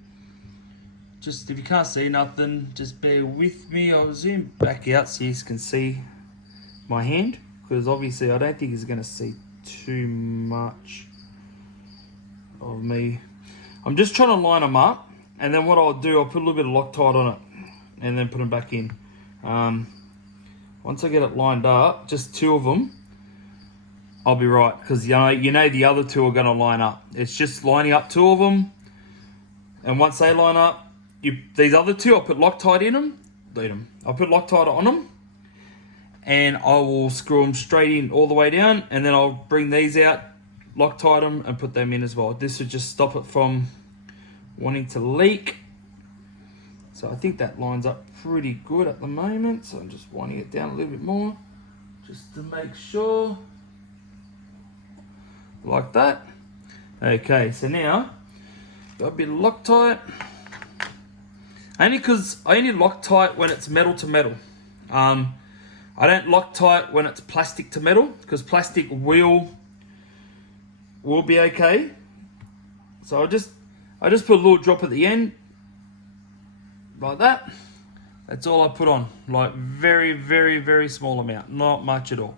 Just, if you can't see nothing, just bear with me. I'll zoom back out so you can see my hand, because obviously I don't think he's going to see too much of me. I'm just trying to line them up, and then what I'll do, I'll put a little bit of Loctite on it, and then put them back in. Once I get it lined up, just 2 of them, I'll be right, because the other 2 are going to line up. It's just lining up 2 of them, and once they line up, these other 2, I'll put Loctite in them. I'll put Loctite on them, and I will screw them straight in all the way down, and then I'll bring these out, Loctite them, and put them in as well. This would just stop it from wanting to leak. So I think that lines up pretty good at the moment. So I'm just winding it down a little bit more, just to make sure. Like that. Okay, so now, got a bit of Loctite. Only because I only Loctite when it's metal to metal. I don't Loctite when it's plastic to metal, because plastic will be okay. So I just put a little drop at the end, like that. That's all I put on. Like very, very, very small amount. Not much at all.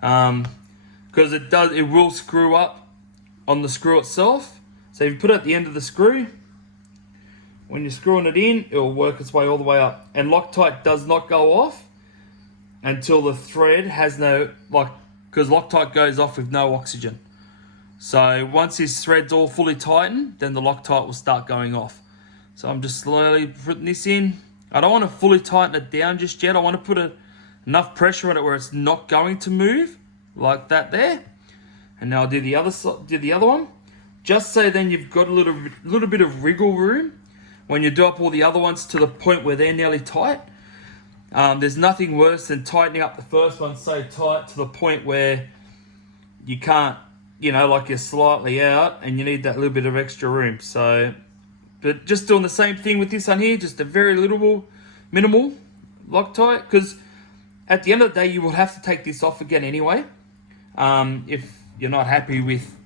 Because it will screw up on the screw itself. So if you put it at the end of the screw, when you're screwing it in, it will work its way all the way up. And Loctite does not go off until the thread has no, because Loctite goes off with no oxygen. So once this thread's all fully tightened, then the Loctite will start going off. So I'm just slowly putting this in. I don't want to fully tighten it down just yet. I want to put enough pressure on it where it's not going to move, like that there. And now I'll do the other one, just so then you've got a little bit of wriggle room when you do up all the other ones to the point where they're nearly tight. There's nothing worse than tightening up the first one so tight to the point where you can't, like you're slightly out and you need that little bit of extra room. So, but just doing the same thing with this one here, just a very minimal Loctite, because at the end of the day, you will have to take this off again anyway. If you're not happy with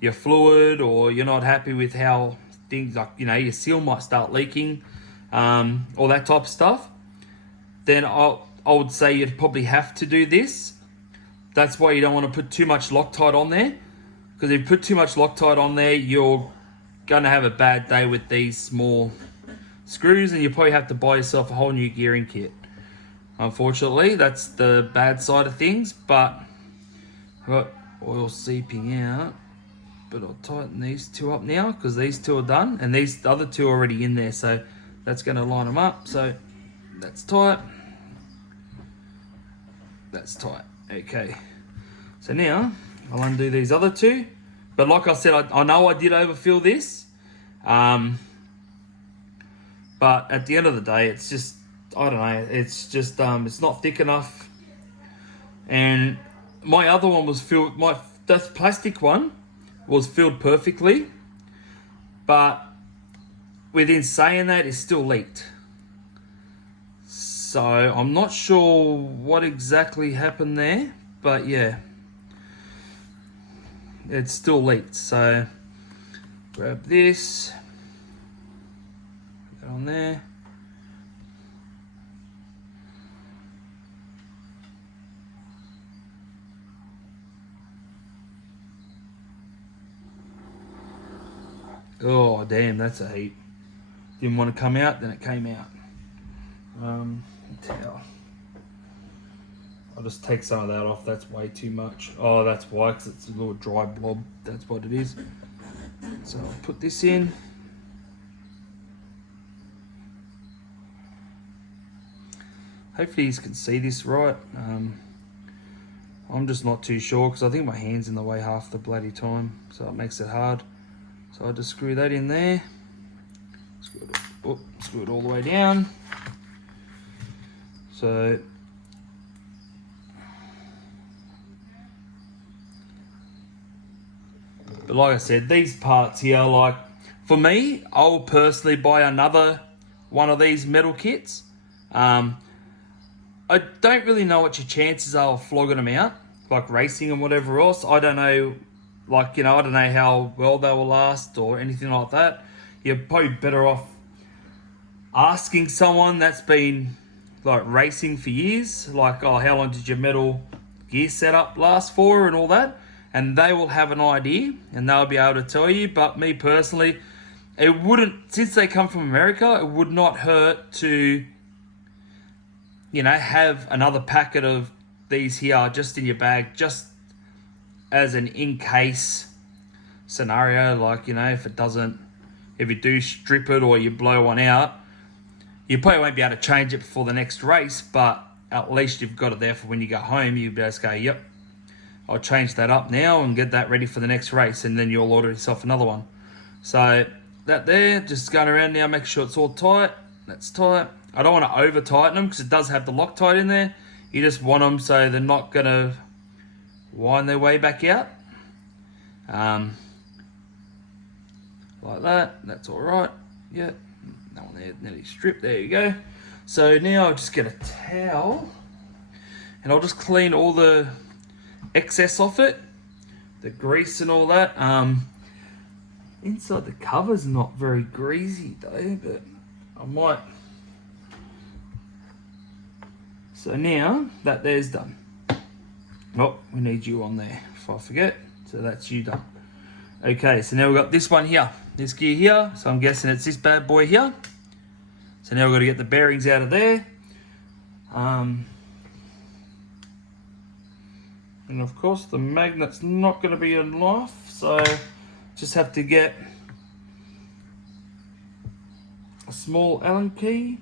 your fluid, or you're not happy with how things like, your seal might start leaking, all that type of stuff, then I would say you'd probably have to do this. That's why you don't want to put too much Loctite on there, because if you put too much Loctite on there, you're going to have a bad day with these small screws, and you probably have to buy yourself a whole new gearing kit. Unfortunately, that's the bad side of things, but I've got oil seeping out. But I'll tighten these two up now, because these two are done, and these other two are already in there, so that's going to line them up. So that's tight. That's tight. Okay. So now I'll undo these other two. But like I said, I know I did overfill this. But at the end of the day, it's just, I don't know, it's just, it's not thick enough. And my other one was filled, that plastic one was filled perfectly. But within saying that, it still leaked. So I'm not sure what exactly happened there, but yeah, it still leaked. So grab this, put that on there. Oh damn, that's a heap. Didn't want to come out, then it came out. Towel. I'll just take some of that off. That's way too much. Oh, that's why, because it's a little dry blob. That's what it is. So I'll put this in. Hopefully you can see this right. I'm just not too sure, because I think my hand's in the way half the bloody time, so it makes it hard. So I'll just screw that in there. Screw it all the way down. So but like I said, these parts here, like for me, I'll personally buy another one of these metal kits. I don't really know what your chances are of flogging them out, like racing and whatever else. I don't know, I don't know how well they will last or anything like that. You're probably better off asking someone that's been racing for years, how long did your metal gear setup last for and all that, and they will have an idea and they'll be able to tell you. But me personally, it wouldn't, since they come from America, it would not hurt to have another packet of these here just in your bag, just as an in case scenario. If you do strip it or you blow one out, you probably won't be able to change it before the next race, but at least you've got it there for when you go home. You'll be able to go, yep, I'll change that up now and get that ready for the next race, and then you'll order yourself another one. So that there, just going around now, make sure it's all tight. That's tight. I don't want to over tighten them, because it does have the Loctite in there. You just want them so they're not going to wind their way back out. Like that. That's all right. Yeah. That one there, nearly stripped. There you go. So now I'll just get a towel and I'll just clean all the excess off it, the grease and all that. Inside the cover's not very greasy though, but I might So now that there's done. Oh, we need you on there if I forget. So that's you done. Okay, so now we've got this one here. This gear here. So I'm guessing it's this bad boy here. So now we've got to get the bearings out of there. And of course the magnet's not going to be in life. So just have to get a small Allen key.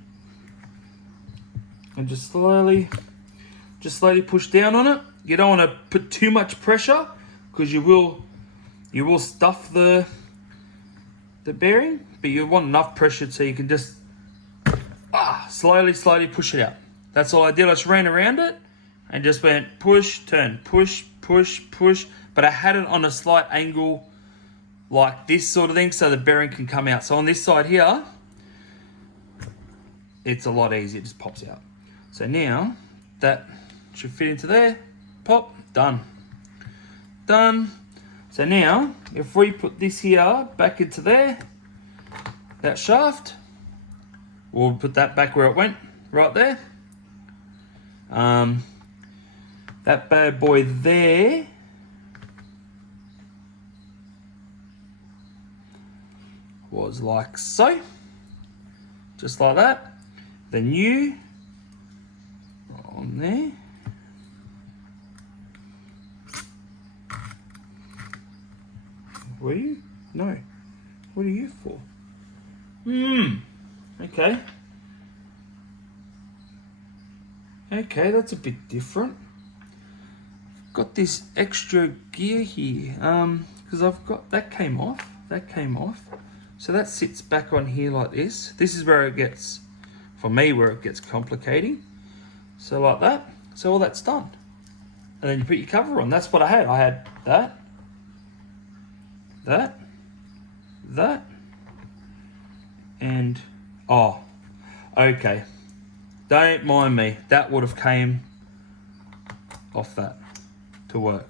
And just slowly push down on it. You don't want to put too much pressure because you will stuff the bearing, but you want enough pressure so you can just slowly push it out. That's all I did. I just ran around it and just went push, turn, push, push, push. But I had it on a slight angle like this sort of thing so the bearing can come out. So on this side here, it's a lot easier. It just pops out. So now that should fit into there. Pop, done. Done. So now, if we put this here back into there, that shaft, we'll put that back where it went, right there. That bad boy there was like so, just like that. Then you on there. Were you? No. What are you for? Okay. Okay, that's a bit different. I've got this extra gear here. Because I've got that came off. That came off. So that sits back on here like this. This is where it gets, for me, where it gets complicating. So like that. So all that's done. And then you put your cover on. That's what I had. I had that. That, and okay. Don't mind me. That would have came off that to work.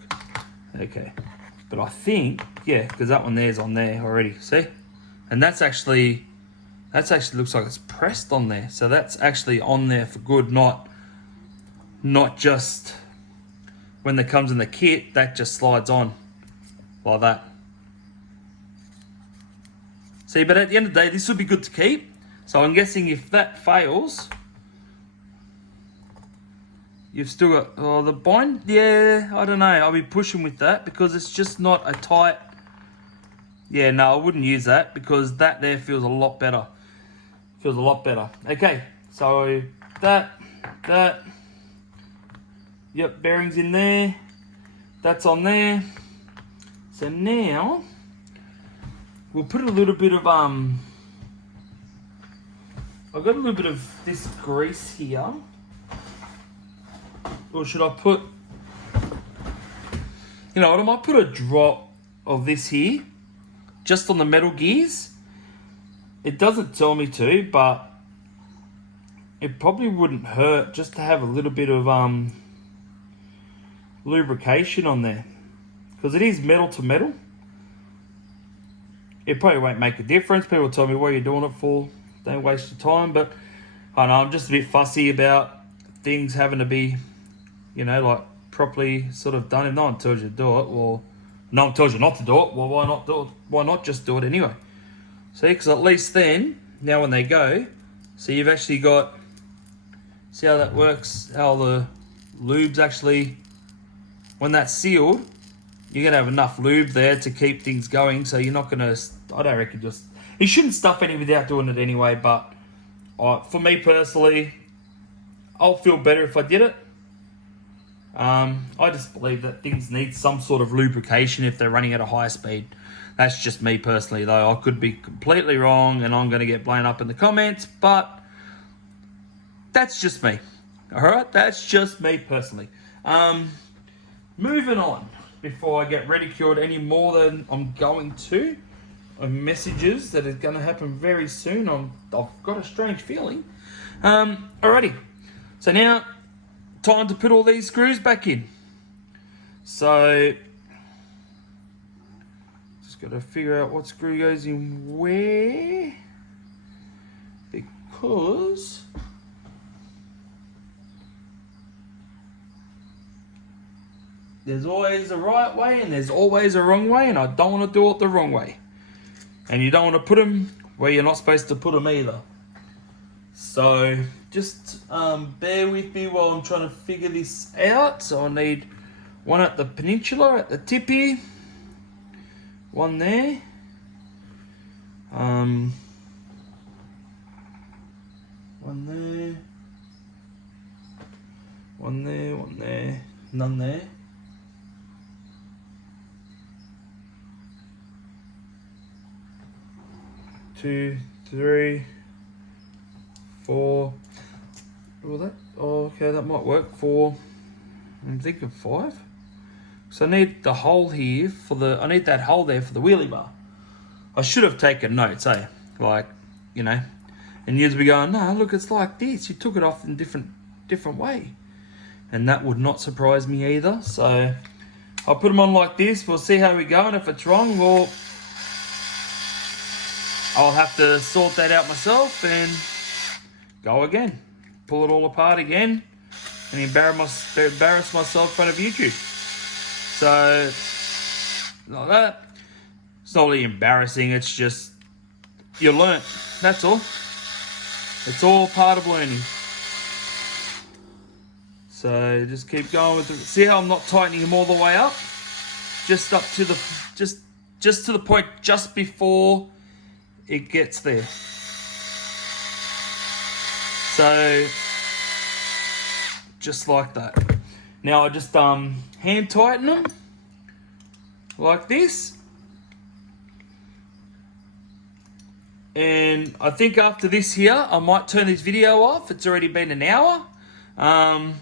Okay, but I think because that one there's on there already. See, and that's actually looks like it's pressed on there. So that's actually on there for good, not just when it comes in the kit. That just slides on like that. See, but at the end of the day, this would be good to keep. So I'm guessing if that fails, you've still got the bind. Yeah, I don't know. I'll be pushing with that because it's just not a tight. Yeah, no, I wouldn't use that because that there feels a lot better. Feels a lot better. Okay, so that. Yep, bearings in there. That's on there. So now we'll put a little bit of I've got a little bit of this grease here. Or should I put, you know what, I might put a drop of this here, just on the metal gears. It doesn't tell me to, but it probably wouldn't hurt just to have a little bit of lubrication on there. Because it is metal to metal. It probably won't make a difference. People tell me, what are you doing it for? Don't waste your time. But I know I'm just a bit fussy about things having to be, like properly sort of done. If no one tells you to do it, well, no one tells you not to do it, well, why not do it? Why not just do it anyway? See, because at least then, now when they go, so you've actually got, see how that works, how the lube's actually, when that's sealed, you're going to have enough lube there to keep things going, so you're not going to, I don't reckon you shouldn't stuff any without doing it anyway, but for me personally, I'll feel better if I did it. I just believe that things need some sort of lubrication if they're running at a high speed. That's just me personally, though. I could be completely wrong and I'm going to get blown up in the comments, but that's just me. All right, that's just me personally. Moving on, before I get ridiculed any more than I'm going to, of messages that are going to happen very soon. I've got a strange feeling. Alrighty, so now time to put all these screws back in. So just got to figure out what screw goes in where, because there's always a right way and there's always a wrong way, and I don't want to do it the wrong way. And you don't want to put them where you're not supposed to put them either. So just bear with me while I'm trying to figure this out. So I need one at the peninsula, at the tip here, one there. One there, one there, one there, none there. Two, three, four. Well, that, oh, okay, that might work. Four. I'm thinking five. So I need the hole here for the. I need that hole there for the wheelie bar. I should have taken notes, eh? Like, you know, and you'd be going, no, look, it's like this. You took it off in different way, and that would not surprise me either. So I'll put them on like this. We'll see how we go, and if it's wrong, well, I'll have to sort that out myself and go again. Pull it all apart again and embarrass myself in front of YouTube. So, like that. It's not really embarrassing, it's just, you learn. That's all. It's all part of learning. So just keep going with it. See how I'm not tightening them all the way up? Just up to the, just to the point just before it gets there. So just like that. Now I just hand tighten them like this. And I think after this here, I might turn this video off. It's already been an hour. And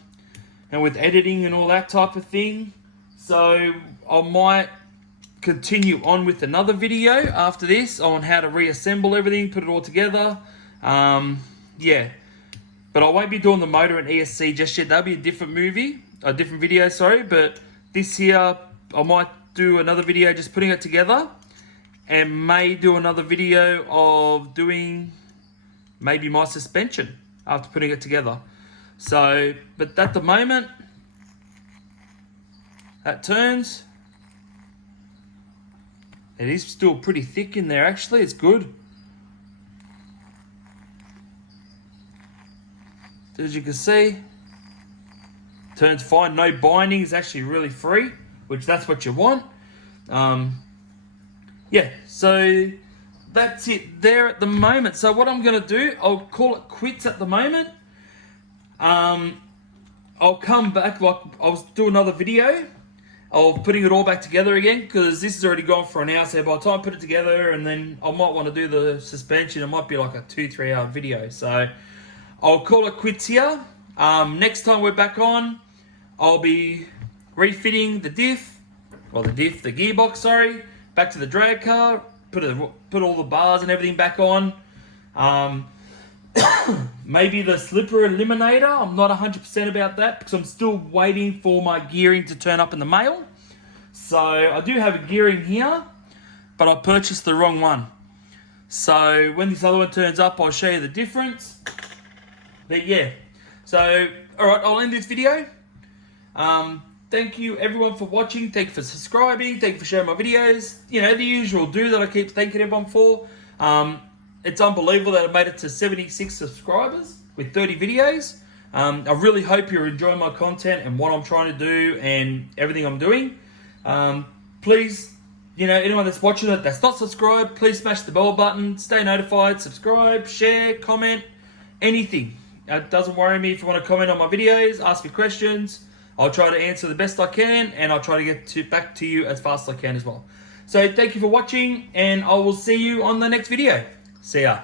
with editing and all that type of thing. So I might continue on with another video after this on how to reassemble everything, put it all together. Yeah. But I won't be doing the motor and ESC just yet. That'll be a different video, sorry. But this here, I might do another video just putting it together. And may do another video of doing maybe my suspension after putting it together. So, but at the moment, that turns. It is still pretty thick in there actually, it's good. As you can see, turns fine, no binding, it's actually really free, which that's what you want. Yeah, so that's it there at the moment. So what I'm going to do, I'll call it quits at the moment. I'll come back, like I'll do another video of putting it all back together again, because this has already gone for an hour. So by the time I put it together, and then I might want to do the suspension, it might be like a 2-3 hour video. So I'll call it quits here. Next time we're back on, I'll be refitting the diff, the gearbox, sorry. Back to the drag car, put all the bars and everything back on. Maybe the slipper eliminator, I'm not 100% about that because I'm still waiting for my gearing to turn up in the mail. So I do have a gearing here, but I purchased the wrong one. So when this other one turns up, I'll show you the difference. But yeah, so alright, I'll end this video. Thank you everyone for watching, thank you for subscribing, thank you for sharing my videos. You know, the usual do that I keep thanking everyone for. It's unbelievable that I made it to 76 subscribers with 30 videos. I really hope you're enjoying my content and what I'm trying to do and everything I'm doing. Please, you know, anyone that's watching it that's not subscribed, please smash the bell button, stay notified, subscribe, share, comment, anything. It doesn't worry me if you want to comment on my videos, ask me questions. I'll try to answer the best I can, and I'll try to get back to you as fast as I can as well. So thank you for watching, and I will see you on the next video. See ya.